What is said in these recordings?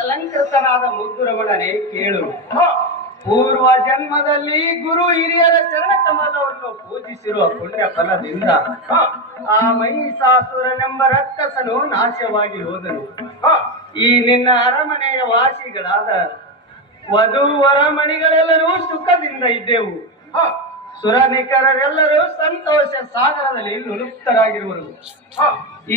ಅಲಂಕೃತನಾದ ಮುದ್ದುರಮಣನೆ ಕೇಳು. ಪೂರ್ವ ಜನ್ಮದಲ್ಲಿ ಗುರು ಹಿರಿಯರ ಚರಣ ಕಮಲವನ್ನು ಪೂಜಿಸಿರುವ ಪುಣ್ಯ ಫಲದಿಂದ ಆ ಮಹಿಷಾಸುರನೆಂಬ ರಕ್ಕಸನು ನಾಶವಾಗಿ ಹೋದನು. ಈ ನಿನ್ನ ಅರಮನೆಯ ವಾಸಿಗಳಾದ ವಧೂವರ ಮಣಿಗಳೆಲ್ಲರೂ ಸುಖದಿಂದ ಇದ್ದೆವು. ಸುರನಿಕರೆಲ್ಲರೂ ಸಂತೋಷ ಸಾಗರದಲ್ಲಿ ನುಣುಕ್ತರಾಗಿರುವರು.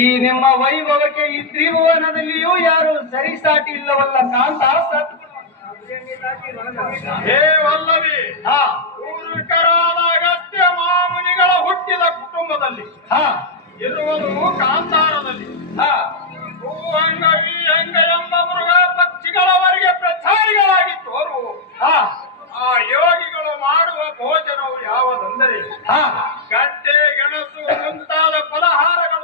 ಈ ನಿಮ್ಮ ವೈಭವಕ್ಕೆ ಈ ತ್ರಿಭುವನದಲ್ಲಿಯೂ ಯಾರು ಸರಿಸಾಟಿ ಇಲ್ಲವಲ್ಲ ಕಾಂತ. ಹೇ ವಲ್ಲವಿ, ಪೂರ್ವಿಕರಾದ ಅಗಸ್ತ್ಯ ಮಹಾಮುನಿಗಳ ಹುಟ್ಟಿದ ಕುಟುಂಬದಲ್ಲಿ ಇರುವುದು ಕಾಂತಾರದಲ್ಲಿ ಭೂವಂಗ ವಿಹಂಗ ಎಂಬ ಮೃಗ ಪಕ್ಷಿಗಳವರೆಗೆ ಪ್ರಚಾರಿಗಳಾಗಿ ತೋರುವು. ಆ ಯೋಗಿಗಳು ಮಾಡುವ ಭೋಜನವು ಯಾವುದೆಂದರೆ